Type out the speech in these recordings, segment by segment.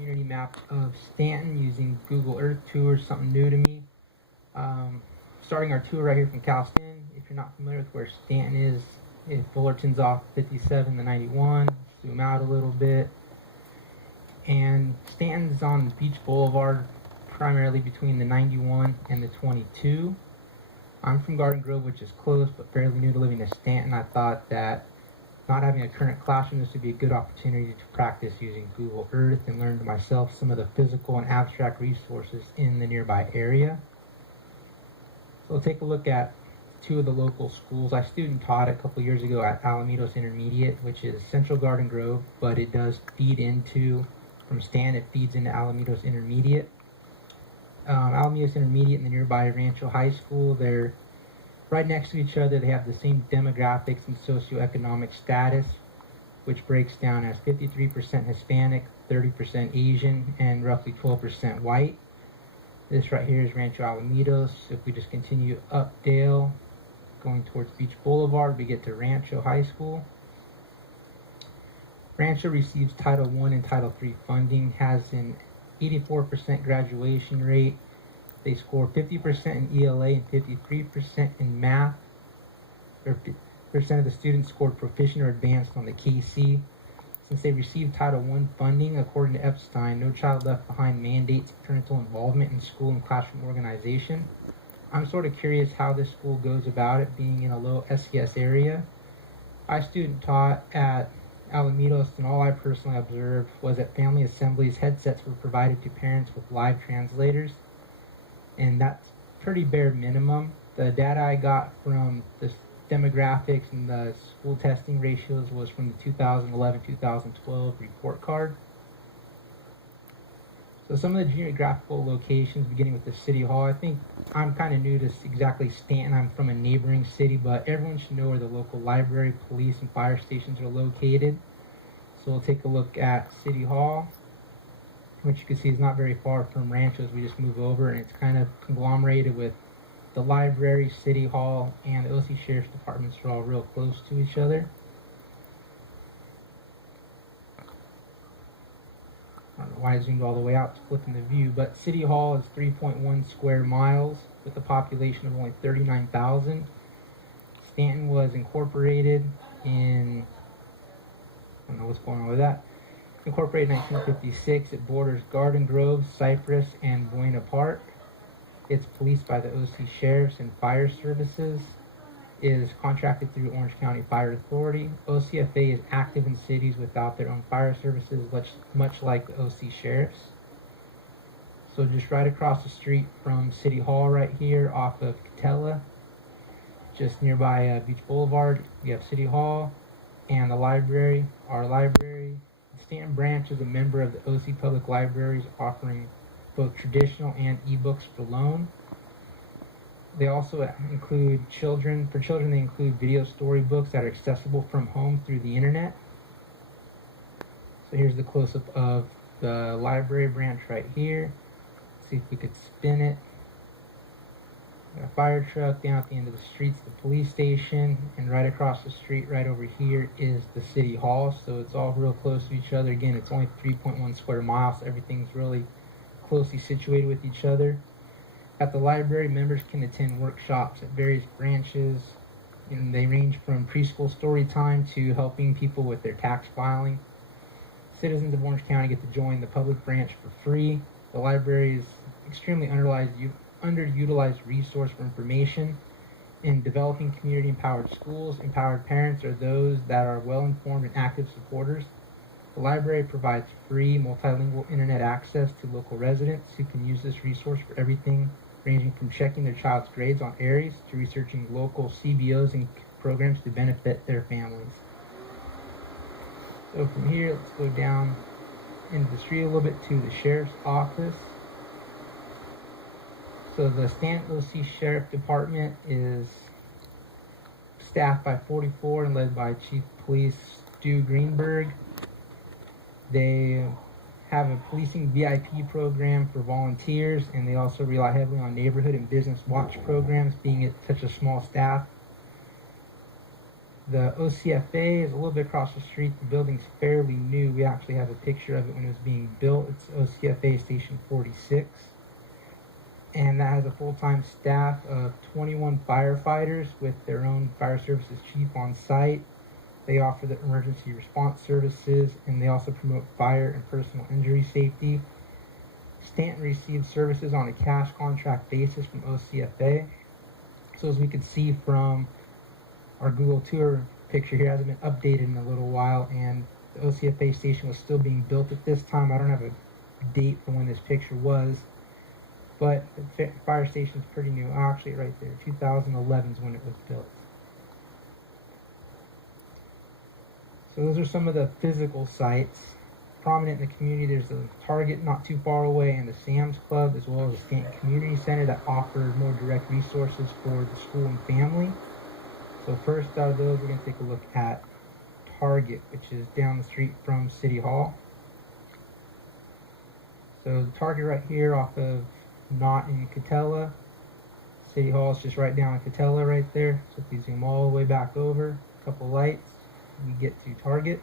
community map of Stanton using Google Earth Tours, something new to me. Starting our tour right here from Cal Stan. If you're not familiar with where Stanton is, if Fullerton's off 57 to 91, zoom out a little bit. And Stanton's on Beach Boulevard, primarily between the 91 and the 22. I'm from Garden Grove, which is close, but fairly new to living in Stanton. I thought that not having a current classroom, this would be a good opportunity to practice using Google Earth and learn to myself some of the physical and abstract resources in the nearby area. So we'll take a look at two of the local schools. I student taught a couple years ago at Alamitos Intermediate, which is Central Garden Grove, but it does feed into, from Stanton, it feeds into Alamitos Intermediate. Alamitos Intermediate and the nearby Rancho High School, they're right next to each other. They have the same demographics and socioeconomic status, which breaks down as 53% Hispanic, 30% Asian, and roughly 12% white. This right here is Rancho Alamitos. If we just continue up Dale, going towards Beach Boulevard, we get to Rancho High School. Rancho receives Title I and Title III funding, has an 84% graduation rate. They score 50% in ELA and 53% in math. 30% of the students scored proficient or advanced on the KC. Since they received Title I funding, according to Epstein, No Child Left Behind mandates parental involvement in school and classroom organization. I'm sort of curious how this school goes about it, being in a low SES area. I student taught at Alamitos, and all I personally observed was at family assemblies, headsets were provided to parents with live translators, and that's pretty bare minimum. The data I got from the demographics and the school testing ratios was from the 2011-2012 report card. So some of the geographical locations, beginning with the City Hall, I think I'm kind of new to exactly Stanton. I'm from a neighboring city, but everyone should know where the local library, police, and fire stations are located. So we'll take a look at City Hall, which you can see is not very far from Rancho as we just move over, and it's kind of conglomerated with the library, City Hall, and the OC Sheriff's Departments are all real close to each other. I don't know why I zoomed all the way out to flipping the view, but City Hall is 3.1 square miles with a population of only 39,000. Stanton was incorporated in, I don't know what's going on with that, incorporated in 1956. It borders Garden Grove, Cypress, and Buena Park. It's policed by the OC Sheriffs and Fire Services. It is contracted through Orange County Fire Authority. OCFA is active in cities without their own fire services, much like the OC Sheriffs. So just right across the street from City Hall right here off of Catella, just nearby Beach Boulevard, we have City Hall and the library. Our library, the Stanton branch, is a member of the OC Public Libraries, offering both traditional and ebooks for loan. They also include for children they include video storybooks that are accessible from home through the internet. So here's the close-up of the library branch right here. Let's see if we could spin it. Got a fire truck down at the end of the street's the police station, and right across the street right over here is the City Hall. So it's all real close to each other. Again, it's only 3.1 square miles, so everything's really closely situated with each other. At the library, members can attend workshops at various branches, and they range from preschool story time to helping people with their tax filing. Citizens of Orange County get to join the public branch for free. The library is extremely underutilized resource for information. In developing community-empowered schools, empowered parents are those that are well-informed and active supporters. The library provides free multilingual internet access to local residents who can use this resource for everything ranging from checking their child's grades on Aries to researching local CBOs and programs to benefit their families. So from here, let's go down into the street a little bit to the sheriff's office. So the Stanton OC Sheriff Department is staffed by 44 and led by Chief of Police Stu Greenberg. They have a policing VIP program for volunteers, and they also rely heavily on neighborhood and business watch programs, being at such a small staff. The OCFA is a little bit across the street. The building's fairly new. We actually have a picture of it when it was being built. It's OCFA Station 46. And that has a full-time staff of 21 firefighters with their own fire services chief on site. They offer the emergency response services, and they also promote fire and personal injury safety. Stanton receives services on a cash contract basis from OCFA. So as we can see from our Google tour picture here, hasn't been updated in a little while, and the OCFA station was still being built at this time. I don't have a date for when this picture was, but the fire station is pretty new. Actually, right there, 2011 is when it was built. So those are some of the physical sites. Prominent in the community, there's a Target not too far away and the Sam's Club, as well as the Stanton Community Center that offers more direct resources for the school and family. So first out of those, we're going to take a look at Target, which is down the street from City Hall. So the Target right here off of Knott and Catella. City Hall is just right down at Catella right there. So if you zoom all the way back over, a couple lights, you get to Target.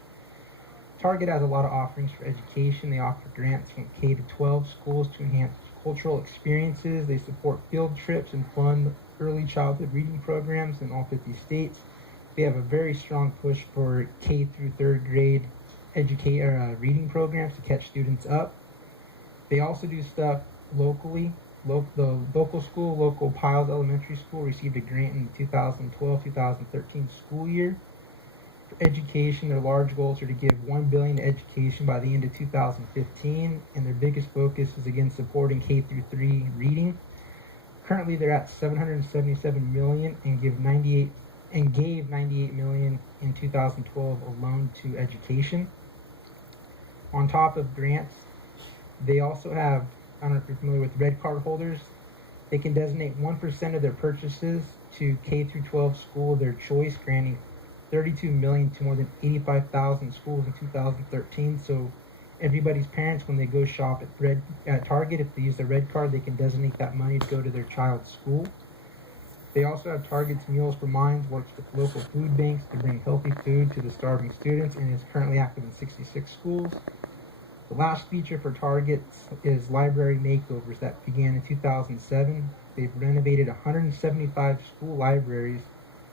Target has a lot of offerings for education. They offer grants from K to 12 schools to enhance cultural experiences. They support field trips and fund early childhood reading programs in all 50 states. They have a very strong push for K through third grade reading programs to catch students up. They also do stuff locally. The local school, local Piles Elementary School, received a grant in the 2012-2013 school year. For education, their large goals are to give $1 billion to education by the end of 2015, and their biggest focus is again supporting K through 3 reading. Currently, they're at $777 million and gave $98 million in 2012 alone to education. On top of grants, they also have, I don't know if you're familiar with red card holders. They can designate 1% of their purchases to K through 12 school of their choice, granting $32 million to more than 85,000 schools in 2013. So everybody's parents, when they go shop at Target, if they use their red card, they can designate that money to go to their child's school. They also have Target's Meals for Minds, works with local food banks to bring healthy food to the starving students, and is currently active in 66 schools. The last feature for Target is library makeovers that began in 2007. They've renovated 175 school libraries,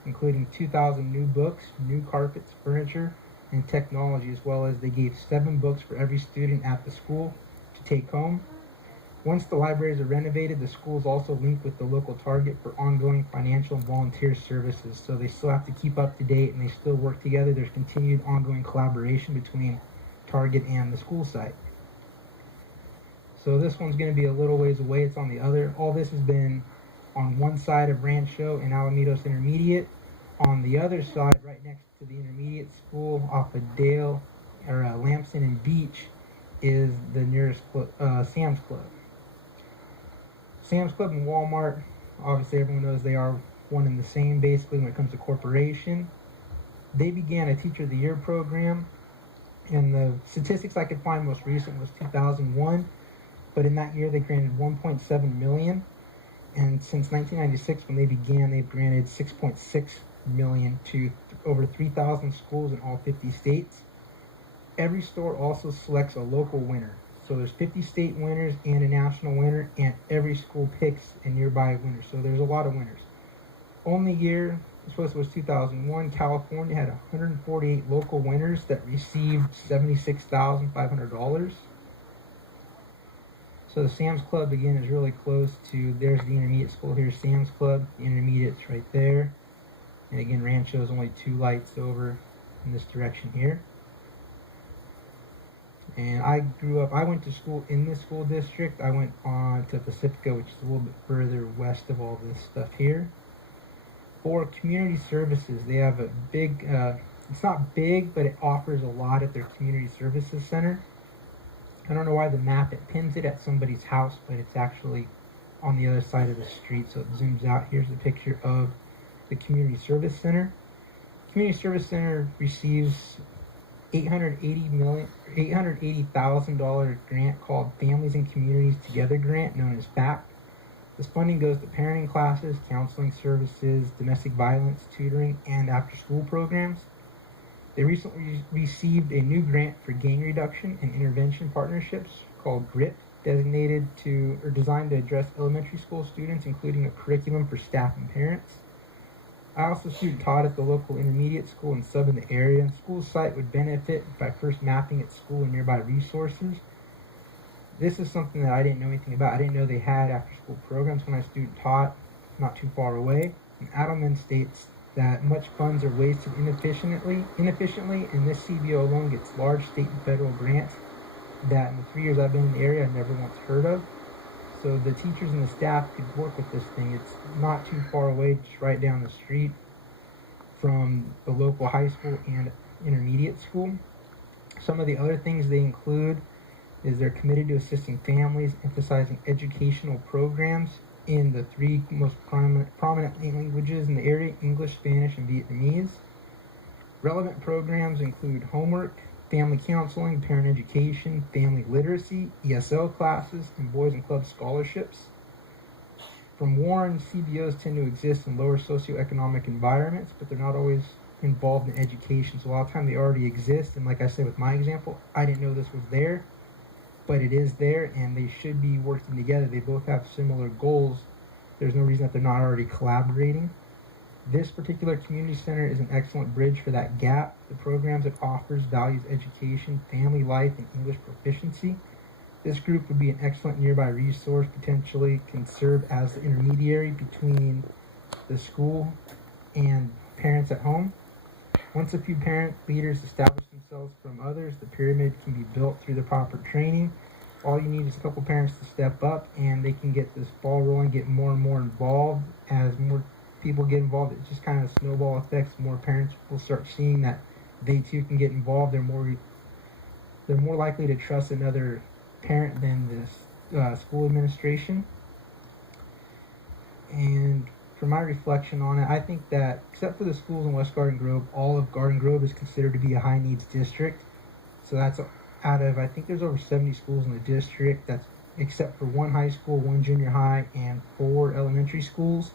including 2,000 new books, new carpets, furniture, and technology, as well as they gave 7 books for every student at the school to take home. Once the libraries are renovated, the schools also link with the local Target for ongoing financial and volunteer services. So they still have to keep up to date and they still work together. There's continued ongoing collaboration between Target and the school site. So this one's going to be a little ways away. It's on the other. All this has been on one side of Rancho and Alamitos Intermediate. On the other side, right next to the intermediate school off of Dale or Lamson and Beach, is the nearest Sam's Club. Sam's Club and Walmart, obviously everyone knows they are one and the same basically when it comes to corporation. They began a Teacher of the Year program, and the statistics I could find most recent was 2001, but in that year they granted $1.7 million. And since 1996, when they began, they've granted $6.6 million to over 3,000 schools in all 50 states. Every store also selects a local winner. So there's 50 state winners and a national winner, and every school picks a nearby winner. So there's a lot of winners. Only year, this was 2001, California had 148 local winners that received $76,500. So the Sam's Club, again, is really close to, there's the intermediate school, here's Sam's Club, the intermediate's right there. And again, Rancho is only 2 lights over in this direction here. And I went to school in this school district. I went on to Pacifica, which is a little bit further west of all this stuff here. For community services, they have a big, it's not big, but it offers a lot at their community services center. I don't know why the map, it pins it at somebody's house, but it's actually on the other side of the street, so it zooms out. Here's a picture of the Community Service Center. Community Service Center receives $880,000 grant called Families and Communities Together grant, known as FACT. This funding goes to parenting classes, counseling services, domestic violence, tutoring, and after-school programs. They recently received a new grant for gang reduction and intervention partnerships called GRIP, designed to address elementary school students, including a curriculum for staff and parents. I also student taught at the local intermediate school and sub in the area. The school site would benefit by first mapping its school and nearby resources. This is something that I didn't know anything about. I didn't know they had after-school programs when I student taught not too far away. And Adelman states that much funds are wasted inefficiently, and this CBO alone gets large state and federal grants that in the 3 years I've been in the area I never once heard of. So the teachers and the staff could work with this thing. It's not too far away, just right down the street from the local high school and intermediate school. Some of the other things they include is they're committed to assisting families, emphasizing educational programs in the three most prominent languages in the area: English, Spanish, and Vietnamese. Relevant programs include homework, family counseling, parent education, family literacy, ESL classes, and boys and club scholarships. From Warren, CBOs tend to exist in lower socioeconomic environments, but they're not always involved in education. So a lot of time they already exist, and like I said with my example, I didn't know this was there, but it is there, and they should be working together. They both have similar goals. There's no reason that they're not already collaborating. This particular community center is an excellent bridge for that gap. The programs it offers values education, family life, and English proficiency. This group would be an excellent nearby resource, potentially can serve as the intermediary between the school and parents at home. Once a few parent leaders establish themselves from others, the pyramid can be built through the proper training. All you need is a couple parents to step up, and they can get this ball rolling, get more and more involved. As more people get involved, it just kind of snowball effects. More parents will start seeing that they too can get involved. They're more likely to trust another parent than this school administration. And for my reflection on it, I think that except for the schools in West Garden Grove, all of Garden Grove is considered to be a high needs district. So that's out of, I think there's over 70 schools in the district. That's except for one high school, one junior high, and 4 elementary schools.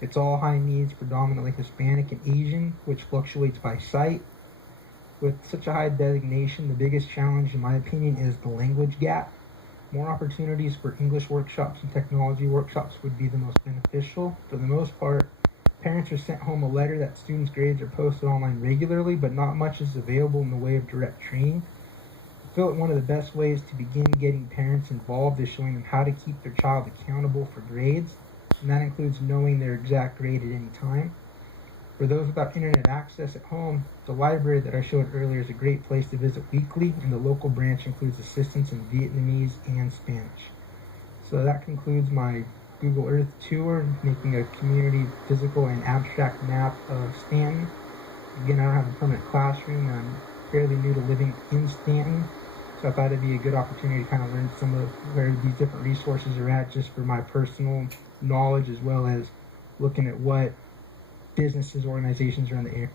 It's all high needs, predominantly Hispanic and Asian, which fluctuates by site. With such a high designation, the biggest challenge, in my opinion, is the language gap. More opportunities for English workshops and technology workshops would be the most beneficial. For the most part, parents are sent home a letter that students' grades are posted online regularly, but not much is available in the way of direct training. I feel that one of the best ways to begin getting parents involved is showing them how to keep their child accountable for grades, and that includes knowing their exact grade at any time. For those without internet access at home, the library that I showed earlier is a great place to visit weekly, and the local branch includes assistance in Vietnamese and Spanish. So that concludes my Google Earth tour, making a community physical and abstract map of Stanton. Again, I don't have a permanent classroom, and I'm fairly new to living in Stanton, so I thought it'd be a good opportunity to kind of learn some of where these different resources are at, just for my personal knowledge, as well as looking at what businesses, organizations are in the area.